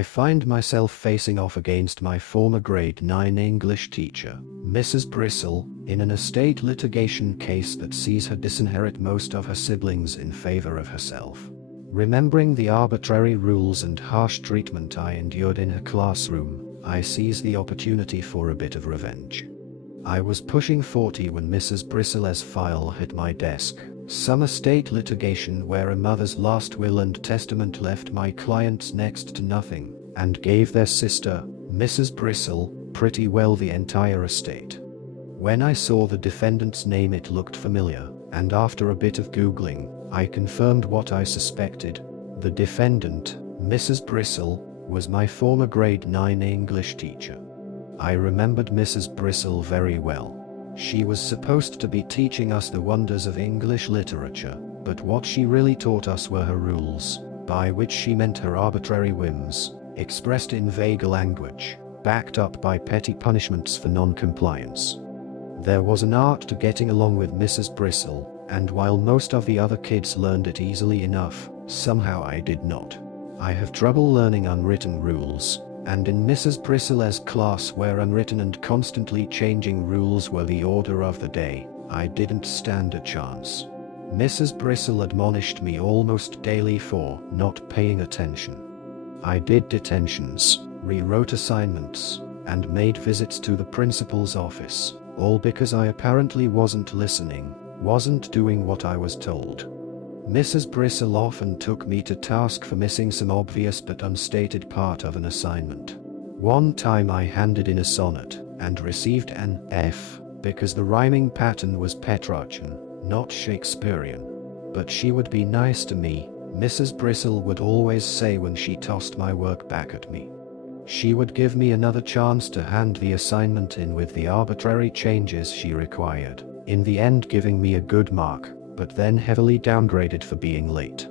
I find myself facing off against my former grade 9 English teacher, Mrs. Bristle, in an estate litigation case that sees her disinherit most of her siblings in favor of herself. Remembering the arbitrary rules and harsh treatment I endured in her classroom, I seize the opportunity for a bit of revenge. I was pushing 40 when Mrs. Bristle's file hit my desk. Some estate litigation where a mother's last will and testament left my clients next to nothing, and gave their sister, Mrs. Bristle, pretty well the entire estate. When I saw the defendant's name it looked familiar, and after a bit of googling, I confirmed what I suspected. The defendant, Mrs. Bristle, was my former grade 9 English teacher. I remembered Mrs. Bristle very well. She was supposed to be teaching us the wonders of English literature, but what she really taught us were her rules, by which she meant her arbitrary whims, expressed in vague language, backed up by petty punishments for non-compliance. There was an art to getting along with Mrs. Bristle, and while most of the other kids learned it easily enough, somehow I did not. I have trouble learning unwritten rules, and in Mrs. Bristle's class where unwritten and constantly changing rules were the order of the day, I didn't stand a chance. Mrs. Bristle admonished me almost daily for not paying attention. I did detentions, rewrote assignments, and made visits to the principal's office, all because I apparently wasn't listening, wasn't doing what I was told. Mrs. Bristle often took me to task for missing some obvious but unstated part of an assignment. One time I handed in a sonnet, and received an F, because the rhyming pattern was Petrarchan, not Shakespearean. But she would be nice to me, Mrs. Bristle would always say when she tossed my work back at me. She would give me another chance to hand the assignment in with the arbitrary changes she required, in the end giving me a good mark, but then heavily downgraded for being late.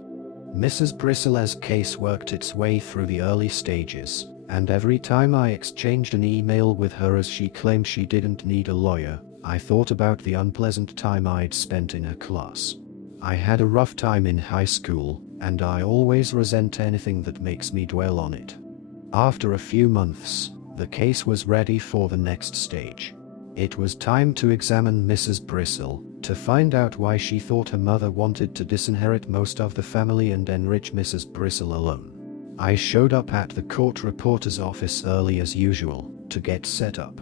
Mrs. Bristle's case worked its way through the early stages, and every time I exchanged an email with her as she claimed she didn't need a lawyer, I thought about the unpleasant time I'd spent in her class. I had a rough time in high school, and I always resent anything that makes me dwell on it. After a few months, the case was ready for the next stage. It was time to examine Mrs. Bristle, to find out why she thought her mother wanted to disinherit most of the family and enrich Mrs. Bristle alone. I showed up at the court reporter's office early as usual, to get set up.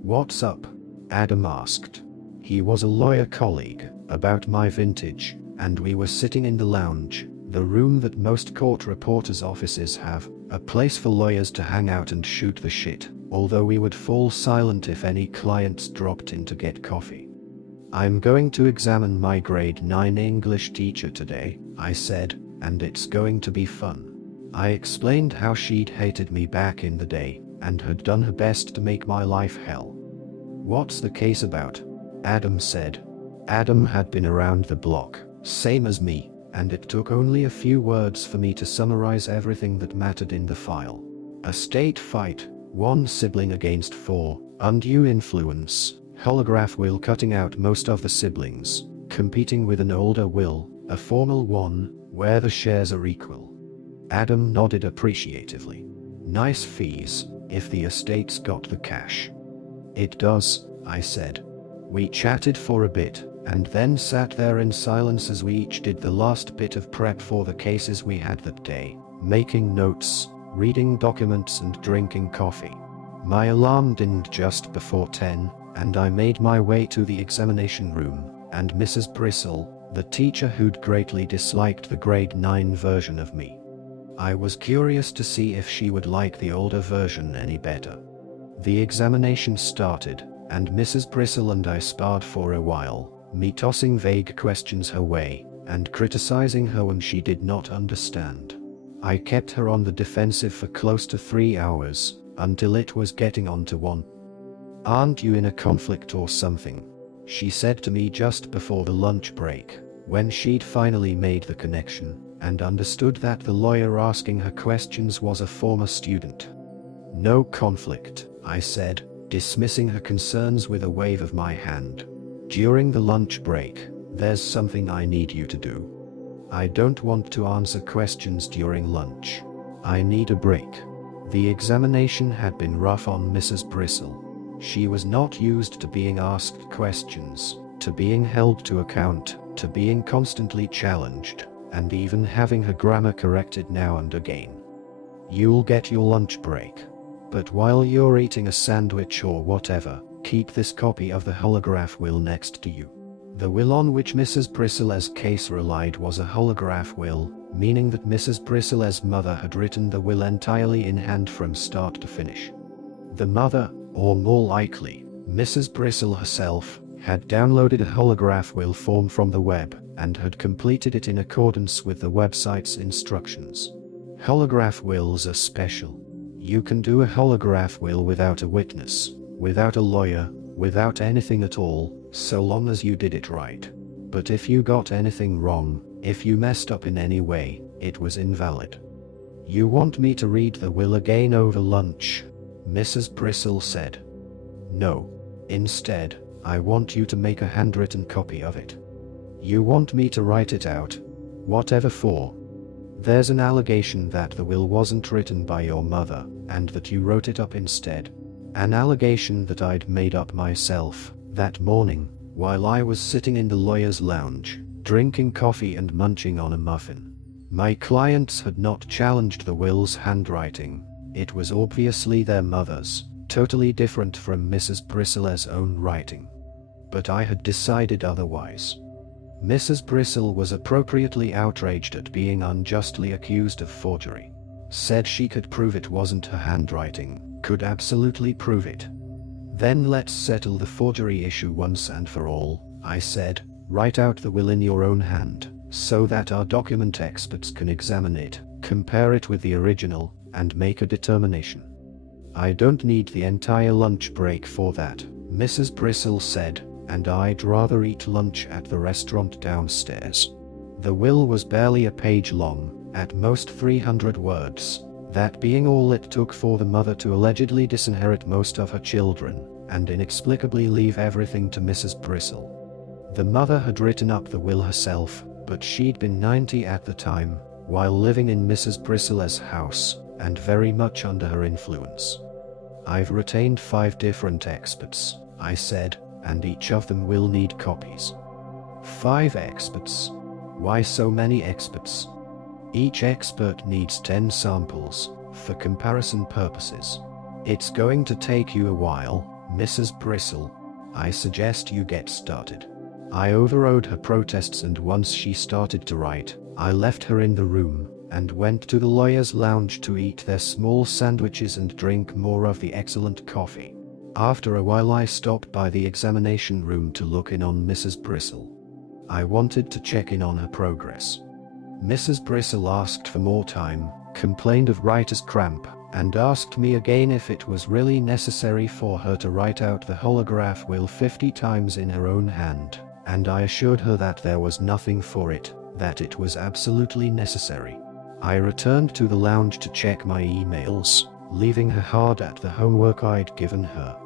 "What's up?" Adam asked. He was a lawyer colleague, about my vintage, and we were sitting in the lounge, the room that most court reporters' offices have, a place for lawyers to hang out and shoot the shit, although we would fall silent if any clients dropped in to get coffee. "I'm going to examine my grade 9 English teacher today," I said, "and it's going to be fun." I explained how she'd hated me back in the day, and had done her best to make my life hell. "What's the case about?" Adam said. Adam had been around the block, same as me, and it took only a few words for me to summarize everything that mattered in the file. A state fight, 1 sibling against 4, undue influence, holograph will cutting out most of the siblings, competing with an older will, a formal one, where the shares are equal. Adam nodded appreciatively. "Nice fees, if the estate's got the cash." "It does," I said. We chatted for a bit, and then sat there in silence as we each did the last bit of prep for the cases we had that day, making notes, reading documents and drinking coffee. My alarm dinged just before 10, and I made my way to the examination room, and Mrs. Bristle, the teacher who'd greatly disliked the grade 9 version of me. I was curious to see if she would like the older version any better. The examination started, and Mrs. Bristle and I sparred for a while, me tossing vague questions her way, and criticizing her when she did not understand. I kept her on the defensive for close to 3 hours, until it was getting on to 1. "Aren't you in a conflict or something?" she said to me just before the lunch break, when she'd finally made the connection, and understood that the lawyer asking her questions was a former student. "No conflict," I said, dismissing her concerns with a wave of my hand. "During the lunch break, there's something I need you to do." "I don't want to answer questions during lunch. I need a break." The examination had been rough on Mrs. Bristle. She was not used to being asked questions, to being held to account, to being constantly challenged, and even having her grammar corrected now and again. You'll get your lunch break. But while you're eating a sandwich or whatever, keep this copy of the holograph will next to you. The will on which Mrs. Bristle's case relied was a holograph will, meaning that Mrs. Bristle's mother had written the will entirely in hand from start to finish. The mother, or more likely, Mrs. Bristle herself, had downloaded a holograph will form from the web and had completed it in accordance with the website's instructions. Holograph wills are special. You can do a holograph will without a witness, without a lawyer, without anything at all, so long as you did it right. But if you got anything wrong, if you messed up in any way, it was invalid. You want me to read the will again over lunch? Mrs. Bristle said. No. Instead, I want you to make a handwritten copy of it. You want me to write it out? Whatever for? There's an allegation that the will wasn't written by your mother, and that you wrote it up instead. An allegation that I'd made up myself, that morning, while I was sitting in the lawyer's lounge, drinking coffee and munching on a muffin. My clients had not challenged the will's handwriting. It was obviously their mother's, totally different from Mrs. Bristle's own writing. But I had decided otherwise. Mrs. Bristle was appropriately outraged at being unjustly accused of forgery. Said she could prove it wasn't her handwriting, could absolutely prove it. Then let's settle the forgery issue once and for all, I said. Write out the will in your own hand, so that our document experts can examine it, compare it with the original, and make a determination. I don't need the entire lunch break for that, Mrs. Bristle said, and I'd rather eat lunch at the restaurant downstairs. The will was barely a page long, at most 300 words, that being all it took for the mother to allegedly disinherit most of her children, and inexplicably leave everything to Mrs. Bristle. The mother had written up the will herself, but she'd been 90 at the time, while living in Mrs. Bristle's house, and very much under her influence. I've retained 5 different experts, I said, and each of them will need copies. 5 experts? Why so many experts? Each expert needs 10 samples, for comparison purposes. It's going to take you a while, Mrs. Bristle. I suggest you get started. I overrode her protests, and once she started to write, I left her in the room, and went to the lawyer's lounge to eat their small sandwiches and drink more of the excellent coffee. After a while I stopped by the examination room to look in on Mrs. Bristle. I wanted to check in on her progress. Mrs. Bristle asked for more time, complained of writer's cramp, and asked me again if it was really necessary for her to write out the holograph will 50 times in her own hand, and I assured her that there was nothing for it, that it was absolutely necessary. I returned to the lounge to check my emails, leaving her hard at the homework I'd given her.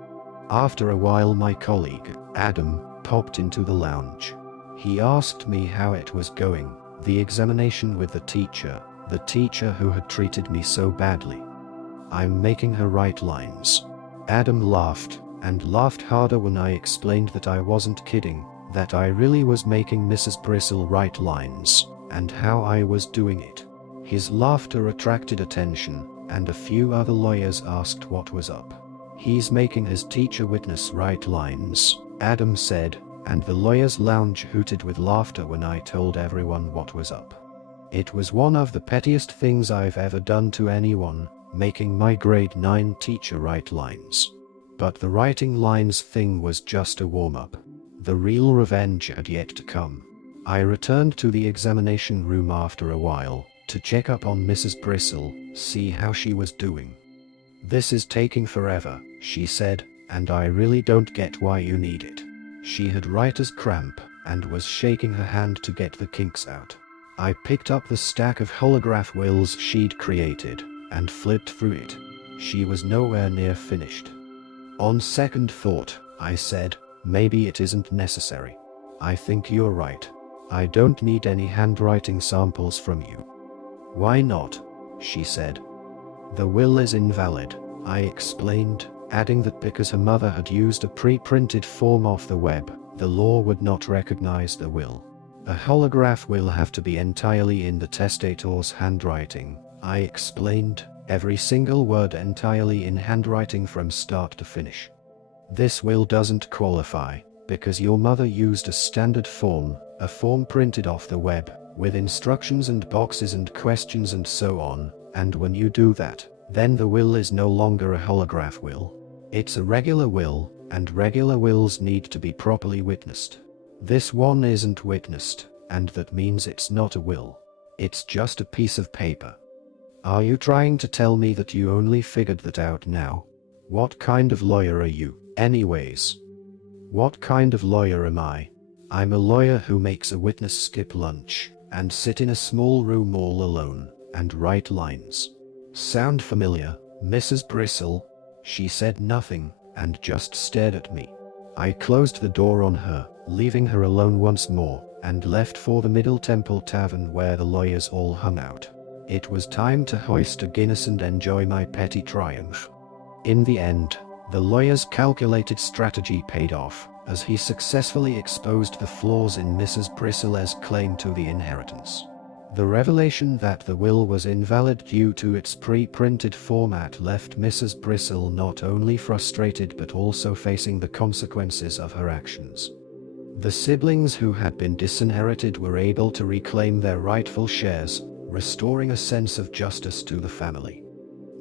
After a while my colleague, Adam, popped into the lounge. He asked me how it was going, the examination with the teacher who had treated me so badly. I'm making her write lines. Adam laughed, and laughed harder when I explained that I wasn't kidding, that I really was making Mrs. Bristle write lines, and how I was doing it. His laughter attracted attention, and a few other lawyers asked what was up. He's making his teacher witness write lines, Adam said, and the lawyer's lounge hooted with laughter when I told everyone what was up. It was one of the pettiest things I've ever done to anyone, making my grade 9 teacher write lines. But the writing lines thing was just a warm-up. The real revenge had yet to come. I returned to the examination room after a while, to check up on Mrs. Bristle, see how she was doing. This is taking forever, she said, and I really don't get why you need it. She had writer's cramp, and was shaking her hand to get the kinks out. I picked up the stack of holograph wills she'd created, and flipped through it. She was nowhere near finished. On second thought, I said, maybe it isn't necessary. I think you're right. I don't need any handwriting samples from you. Why not? She said. The will is invalid, I explained, adding that because her mother had used a pre-printed form off the web, the law would not recognize the will. A holograph will have to be entirely in the testator's handwriting, I explained, every single word entirely in handwriting from start to finish. This will doesn't qualify, because your mother used a standard form, a form printed off the web, with instructions and boxes and questions and so on, and when you do that, then the will is no longer a holograph will. It's a regular will, and regular wills need to be properly witnessed. This one isn't witnessed, and that means it's not a will. It's just a piece of paper. Are you trying to tell me that you only figured that out now? What kind of lawyer are you, anyways? What kind of lawyer am I? I'm a lawyer who makes a witness skip lunch, and sit in a small room all alone, and write lines. Sound familiar, Mrs. Bristle? She said nothing, and just stared at me. I closed the door on her, leaving her alone once more, and left for the Middle Temple Tavern where the lawyers all hung out. It was time to hoist a Guinness and enjoy my petty triumph. In the end, the lawyer's calculated strategy paid off, as he successfully exposed the flaws in Mrs. Bristle's claim to the inheritance. The revelation that the will was invalid due to its pre-printed format left Mrs. Bristle not only frustrated but also facing the consequences of her actions. The siblings who had been disinherited were able to reclaim their rightful shares, restoring a sense of justice to the family.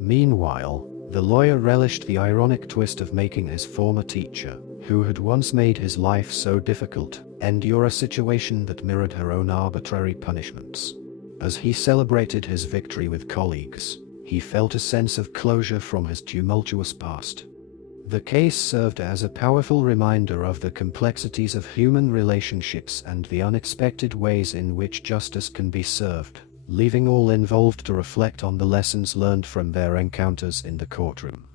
Meanwhile, the lawyer relished the ironic twist of making his former teacher, who had once made his life so difficult, endure a situation that mirrored her own arbitrary punishments. As he celebrated his victory with colleagues, he felt a sense of closure from his tumultuous past. The case served as a powerful reminder of the complexities of human relationships and the unexpected ways in which justice can be served, leaving all involved to reflect on the lessons learned from their encounters in the courtroom.